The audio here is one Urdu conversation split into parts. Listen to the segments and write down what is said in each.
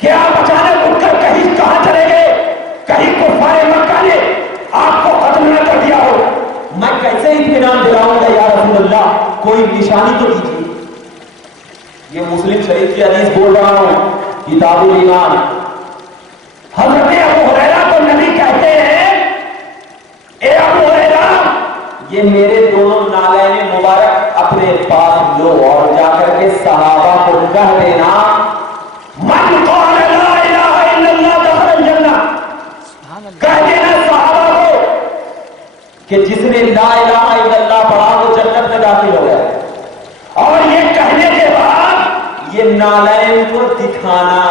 کہ آپ اچانک اٹھ کر کہیں کہاں چلے گئے، کہیں کفار مکہ نے آپ کو قتل نہ کر دیا ہو، میں کیسے اطمینان دلاؤں گا یا رسول اللہ، کوئی نشانی تو دیجیے۔ یہ مسلم شریف کی حدیث بول رہا ہوں، کتاب الایمان۔ حضرت ابو ہریرہ کو نبی کہتے ہیں، اے ابو ہریرہ یہ میرے دونوں نالین مبارک اپنے پاس لو اور جا کر کے صحابہ کو کہہ دینا من قال لا الہ الا اللہ دخل الجنہ، کہہ دینا صحابہ کو کہ جس نے لا الہ الا اللہ پڑھا وہ جنت میں داخل ہو گیا۔ اور یہ کہنے کے بعد یہ نالین کو دکھانا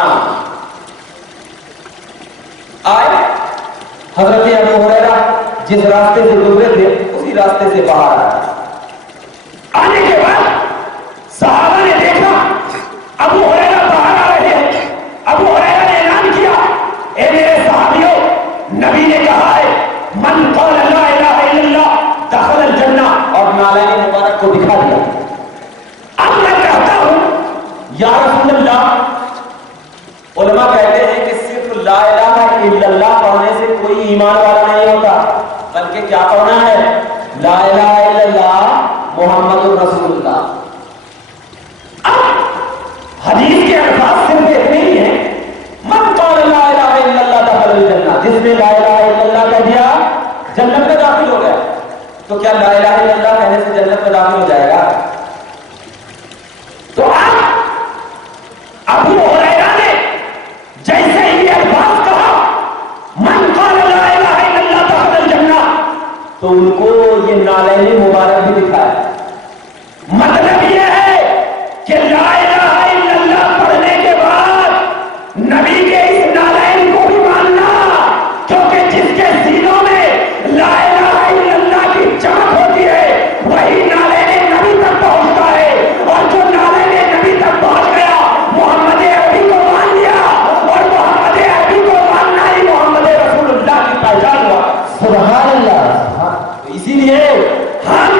آئے۔ حضرت ابو ہریرہ جس راستے سے گزرے تھے اسی راستے سے باہر آنے کے بعد صحابہ نے دیکھا ابو ہریرہ باہر آ رہے ہیں۔ ابو ہریرہ نے اعلان کیا، اے میرے صحابیوں، نبی نے کہا ہے من قال لا الہ الا اللہ دخل الجنہ، اور نالین مبارک کو دکھا دیا۔ اب میں کہتا ہوں یا رسول اللہ، علماء کہتے ہیں کہ صرف لا الہ الا اللہ پڑھنے سے کوئی ایمان والا نہیں ہوتا، بلکہ کیا پڑھنا ہے؟ لا الہ الا اللہ محمد رسول اللہ۔ اب حدیث کے الفاظ صرف اتنے ہی ہیں، من قال لا الہ الا اللہ دخل الجنہ، جس نے لا الہ الا اللہ کہہ دیا جنت میں داخل ہو گیا۔ تو کیا لا الہ الا اللہ کہنے سے جنت میں داخل ہو جائے گا؟ تو ابو ہریرہ نے جیسے ہی الفاظ کہا من قال لا الہ الا اللہ دخل الجنہ، تو ان کو یہ نالین مبارک بھی دکھایا۔ مطلب یہ ہے کہ لا الہ الا اللہ پڑھنے کے بعد نبی کے اس نالین کو بھی ماننا، کیونکہ جس کے سینوں میں لا الہ الا اللہ کی چمک ہوتی ہے وہی نالین نبی تک پہنچتا ہے، اور جو نالین نبی تک پہنچ گیا محمد عربی کو مان لیا، اور محمد عربی کو ماننا ہی محمد رسول اللہ کی پہچان ہوا۔ سبحان اللہ۔ اسی لیے ہم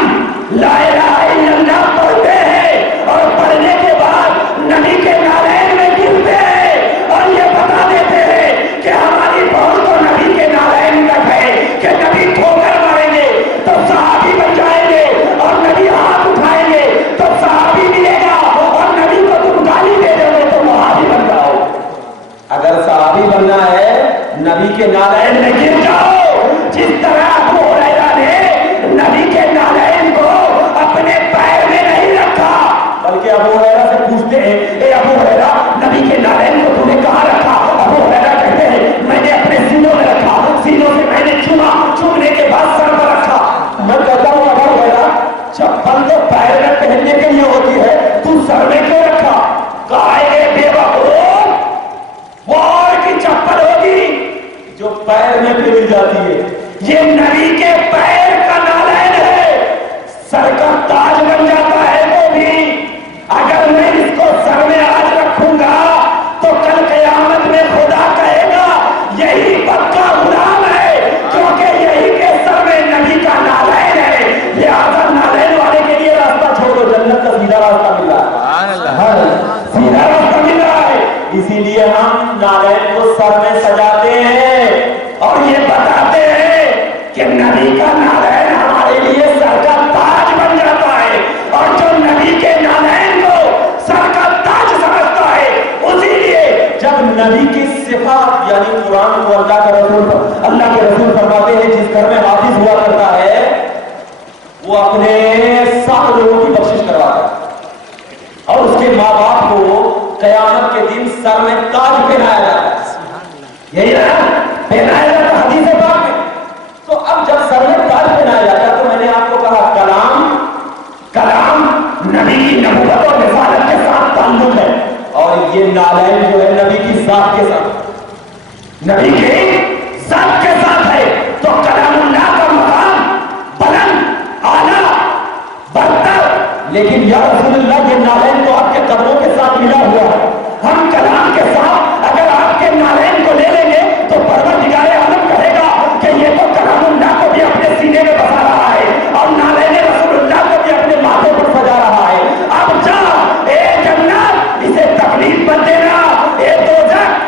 لا الہ الا اللہ پڑھتے ہیں اور پڑھنے کے بعد نبی کے نالین میں گرتے ہیں اور یہ بتا دیتے ہیں کہ ہماری پہنچ تو نبی کے نالین تک ہے، کہ نبی ٹھوکر ماریں گے تو صحابی بن جائیں گے، اور نبی ہاتھ اٹھائیں گے تو صحابی ملے گا، اور نبی کو تم گالی دے دو گے تو صحابی بن جاؤ۔ اگر صحابی بننا ہے نبی کے نالین میں گر جاؤ، جس طرح ابو ہریرہ نے نبی کے نالین کو اپنے پیر میں نہیں رکھا، بلکہ ابو ہریرہ سے پوچھتے ہیں اے ابو ہریرہ نبی کے نالین کو تم نے کہاں رکھا؟ ابو ہریرہ کہتے ہیں میں نے اپنے سینوں میں رکھا، سینوں سے میں نے چوما، چومنے کے بعد سر پر رکھا۔ میں کہتا ہوں ابو ہریرہ چپل تو پیر میں پہننے کے لیے ہوتی ہے، تو سر میں کیوں رکھا؟ کہا ہے بے وقوف، وہ اور کی چپل ہوگی جو پیر میں پہنی جاتی ہے، یہ نبی کے پیر کا نالین ہے، سر کا تاج بن جاتا ہے۔ وہ بھی اگر میں اس کو سر میں آج رکھوں گا تو کل قیامت میں خدا کہے گا یہی پکا غلام ہے، کیونکہ یہی کے سر میں نبی کا نالین ہے۔ لہذا نالین والے کے لیے راستہ چھوڑو، جنت کا سیدھا راستہ مل رہا ہے، سیدھا راستہ مل رہا ہے۔ اسی لیے ہم نالین کو سر میں سجاتے ہیں اور یہ بتاتے ہیں کہ نبی کا نالین ہمارے لیے سر کا تاج بن جاتا ہے، اور جو نبی کے نالین کو سر کا تاج سمجھتا ہے، اسی لیے جب نبی کی صفات یعنی قرآن کو اللہ کے رسول فرماتے ہیں جس گھر میں حافظ ہوا کرتا ہے وہ اپنے سب لوگوں کی بخشش کرواتا ہے، اور اس کے ماں باپ کو قیامت کے دن سر میں تاج پہنایا جاتا ہے، یہی نا پہنایا جاتا ہے حدیث پاک میں۔ تو اب جب سر میں تاج پہنایا جاتا ہے تو میں نے آپ کو کہا کلام نبی کی نبوت اور رسالت کے ساتھ تعلق ہے، اور یہ نالین جو ہے نبی کی ذات کے ساتھ، نبی کی ذات کے ساتھ ہے۔ تو کلام اللہ کا مقام بلند اعلیٰ برتر، لیکن یا رسول اللہ یہ نالین تو آپ کے قدموں کے ساتھ ملا ہوا ہے، ہم کلام کے ساتھ اگر آپ کے نالین کو لے لیں گے تو پروردگار عالم کہے گا کہ یہ تو کلام اللہ کو بھی اپنے سینے میں بسا رہا ہے اور نالین رسول اللہ کو بھی اپنے ماتھے پر سجا رہا ہے۔ اب جا اے جنت اسے تکلیف مت دینا، اے دوزخ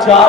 4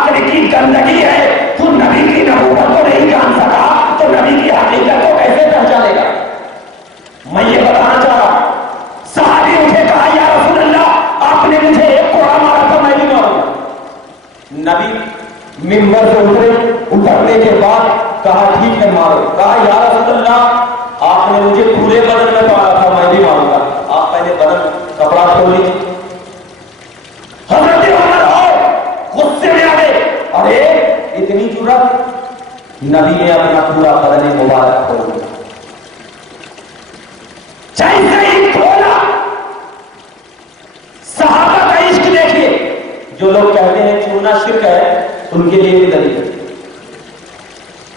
عقل کی گندگی ہے، تو نبی کی نبوت کو نہیں جان سکا تو نبی کی حقیقت کو کیسے پہچانے گا؟ میں یہ بتانا چاہ رہا ہوں، صحابی اٹھے کہا یا رسول اللہ آپ نے مجھے ایک کوڑا مارا تھا میں نہیں ماروں گا۔ نبی منبر سے اترنے کے بعد کہا ٹھیک ہے مارو۔ کہا یا رسول اللہ آپ نے مجھے پورے بدن میں مارا تھا میں نہیں ماروں گا، آپ پہلے بدن کپڑا کھول لیجیے۔ حضرت عمر اور غصے میں آ گئے، ارے اتنی جرأت؟ نبی نے اپنا پورا بدن مبارک کھول دیا، جیسے ہی کھولا۔ صحابہ کا عشق دیکھیے، جو لوگ کہتے ہیں چونا شرک ہے ان کے لیے بھی دلیل،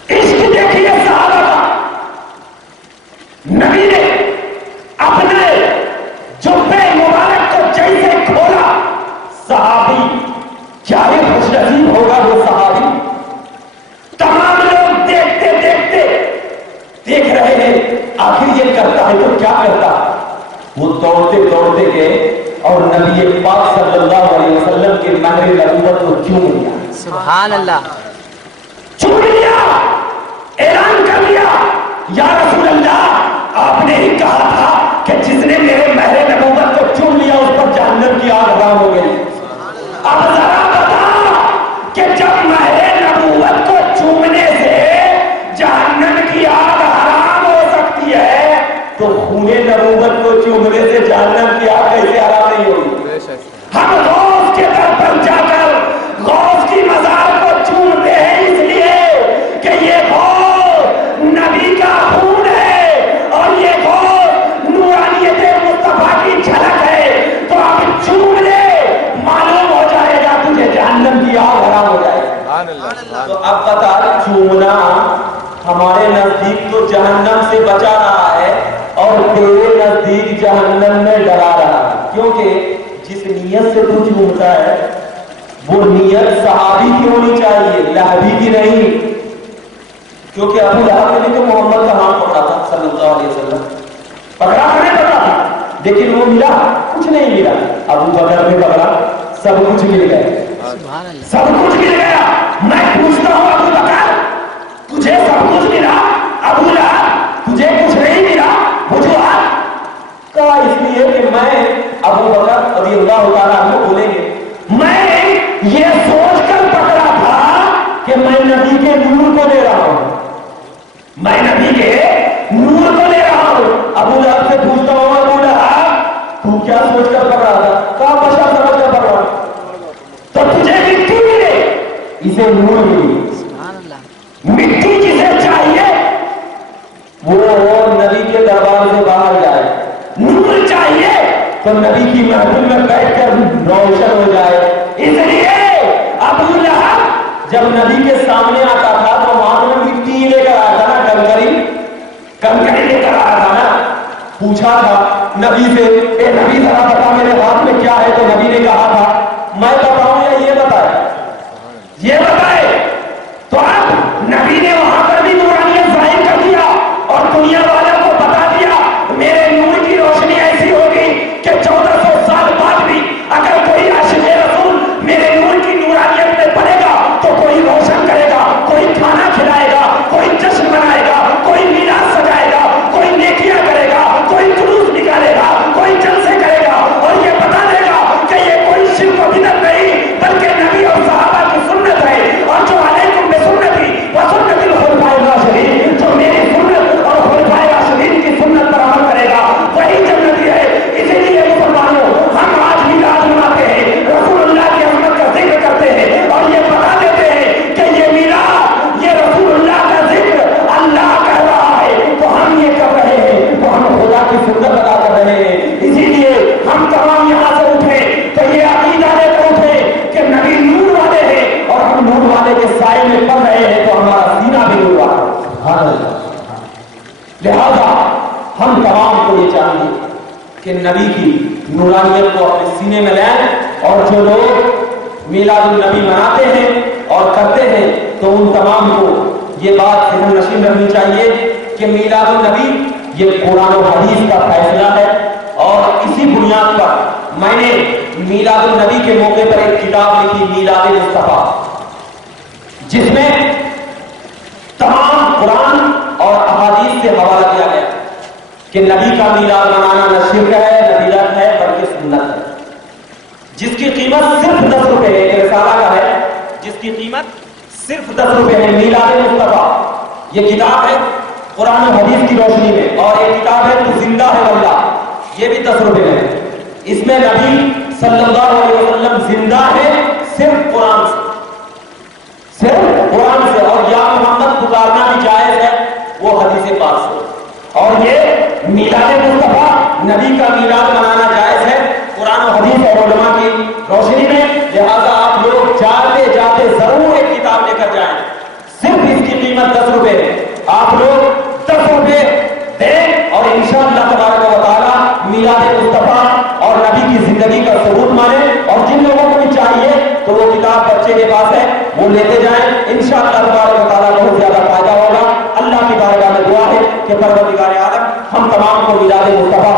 عشق دیکھیے صحابہ کا۔ نبی نے اپنے جبے مبارک کو جیسے کھولا، صحابی کیا ہی خوش نصیب ہوگا وہ صحابی۔ تمام لوگ دیکھتے دیکھتے دیکھ رہے ہیں آخر یہ کرتا ہے تو کیا کرتا ہے؟ وہ دوڑتے دوڑتے گئے اور نبی پاک صلی اللہ علیہ وسلم کے مہر نبوت کو چوم لیا۔ سبحان اللہ، چوم لیا، اعلان کر لیا یا رسول اللہ آپ نے ہی کہا تھا کہ جس نے میرے مہر نبوت کو چوم لیا اس پر جہنم کی آگ حرام ہو گئی۔ اب ذرا بتا کہ جب مہر نبوت کو چومنے سے جہنم کی آگ حرام ہو سکتی ہے تو خون نبوت کو چومنے سے جہنم کی آگ کیسے حرام نہیں ہوگی؟ ہم غوث کے در پر جا کر غوث کی مزار کو چومتے ہیں اس لیے کہ یہ غوث نبی کا خون ہے اور یہ غوث نورانیت مصطفیٰ کی جھلک ہے، تو اب چوم لے معلوم ہو جائے گا تجھے جہنم کی آگ حرام ہو جائے گا۔ تو اب بتا چومنا ہمارے نزدیک تو جہنم سے بچا رہا ہے اور تیرے نزدیک جہنم میں ڈرا رہا ہے، کیونکہ جس نیت سے تو چومتا ہے وہ نیت صحابی کی ہونی چاہیے، لہبی کی نہیں، کیونکہ ابو لہب نے تو محمد کا ہاتھ پکڑا تھا صلی اللہ علیہ وسلم، پکڑا نہیں پکڑا تھا لیکن وہ ملا کچھ نہیں ملا۔ ابو بکر نے پکڑا سب کچھ مل گیا، سب کچھ مل گیا۔ میں پوچھتا ہوں ابو بکر تجھے سب کچھ ملا، ابو لہب تجھے کچھ نہیں ملا، وجوہات کا اس لیے کہ میں ابو بکر رضی اللہ تعالیٰ عنہ بولیں گے میں یہ سوچ کر پکڑا تھا کہ میں نبی کے نور کو لے رہا ہوں، میں نبی کے نور کو لے رہا ہوں۔ ابو لہب سے پوچھتا ہوں ابو لہب تو کیا سوچ کر پکڑا تھا؟ کہاں بشا سمجھ کر پکڑا تو تجھے مٹی ملے، اسے نور ملی۔ مٹی جسے چاہیے وہ نبی کے دربار سے باہر جائے، نور چاہیے تو نبی کی محفل میں بیٹھ کر روشن ہو جائے۔ اس لیے ابو لہب جب نبی کے سامنے آتا تھا تو ہاتھ میں مٹی لے کر آیا تھا نا، کنکری لے کر آیا تھا نا، پوچھا تھا نبی سے اے نبی ذرا بتا میرے ہاتھ میں کیا ہے، تو نبی نے کہا تھا میں بتاؤں یا یہ بتائے؟ یہ بتائے۔ تو اب نبی نے وہاں پر بھی نورانیت ظاہر کر دیا اور دنیا والوں کو بتا دیا میرے نور کی روشنی ایسی ہوگی کہ 1400 سال بعد بھی اگر کوئی عاشق رسول میرے نور کی نورانیت میں پڑے گا تو کوئی روشن کرے گا، کوئی کھانا کھلائے گا، کوئی جشن منائے گا، کوئی میلاد سجائے گا، کوئی نیکیاں کرے گا، کوئی جلوس نکالے گا، کوئی جلسے کرے گا اور یہ بتا دے گا کہ یہ کوئی شرک و بدعت نہیں بلکہ نبی اور صحابہ کی سنت ہے، اور جو علیکم بسنتی وسنت الخلفاء الراشدین، جو میری سنت اور خلفاء راشدین کی سنت پر عمل کرے گا وہی جنتی ہے۔ اسی لیے مسلمانوں ہم آج میلاد مناتے ہیں، رسول اللہ کی عظمت کا ذکر کرتے ہیں اور یہ بتا دیتے ہیں کہ یہ میلاد، یہ رسول اللہ کا ذکر اللہ کر رہا ہے تو ہم یہ کر رہے ہیں، تو ہم خدا کی سنت ادا کر رہے ہیں۔ اسی لیے ہم تمام یہاں سے اٹھے تو یہ عقیدہ لے کر اٹھے کہ نبی نور والے ہیں اور ہم نور والے کے سائے میں پڑھ رہے ہیں تو ہمارا سینہ بھی نور والا ہے۔ لہذا ہم تمام کو یہ چاہیے کہ نبی کی نورانیت کو اپنے سینے میں لیں، اور جو لوگ میلاد النبی مناتے ہیں اور کرتے ہیں تو ان تمام کو یہ بات ذہن نشین رکھنی چاہیے کہ میلاد النبی یہ قرآن و حدیث کا فیصلہ ہے، اور اسی بنیاد پر میں نے میلاد النبی کے موقع پر ایک کتاب لکھی، میلاد مصطفیٰ، جس میں تمام قرآن اور احادیث سے حوالہ دیا گیا کہ نبی کا میلاد منانا نہ شرک ہے نہ بدعت ہے بلکہ سنت ہے، جس کی قیمت صرف 10 روپے ہے، ایک رسالہ کا ہے جس کی قیمت صرف 10 روپے ہے، میلاد مصطفیٰ۔ یہ کتاب ہے قرآن و حدیث کی روشنی میں، اور ایک کتاب ہے تو زندہ ہے واللہ، یہ بھی 10 روپے ہے۔ اس میں نبی صلی اللہ علیہ وسلم زندہ ہے صرف قرآن سے، صرف قرآن سے، اور یا محمد پکارنا بھی جائز ہے وہ حدیث پاک سے۔ اور یہ میلاد مصطفیٰ، نبی کا میلاد منانا جائز ہے قرآن و حدیث اور علماء کی روشنی میں، لہذا آپ لوگ جاتے جاتے ضرور ایک کتاب لے کر جائیں، صرف اس کی قیمت 10 روپے ہے، آپ لوگ 10 روپے دیں اور انشاءاللہ تبارک و تعالی میلاد مصطفیٰ اور نبی کی زندگی کا ثبوت مانیں، اور جن لوگوں کو بھی چاہیے تو وہ کتاب بچے کے پاس ہے وہ لیتے جائیں، انشاءاللہ تبارک و تعالی بہت زیادہ فائدہ ہوگا۔ اللہ کی بارگاہ میں دعا ہے کہ پروردگار عالم ہم تمام کو میلاد مصطفیٰ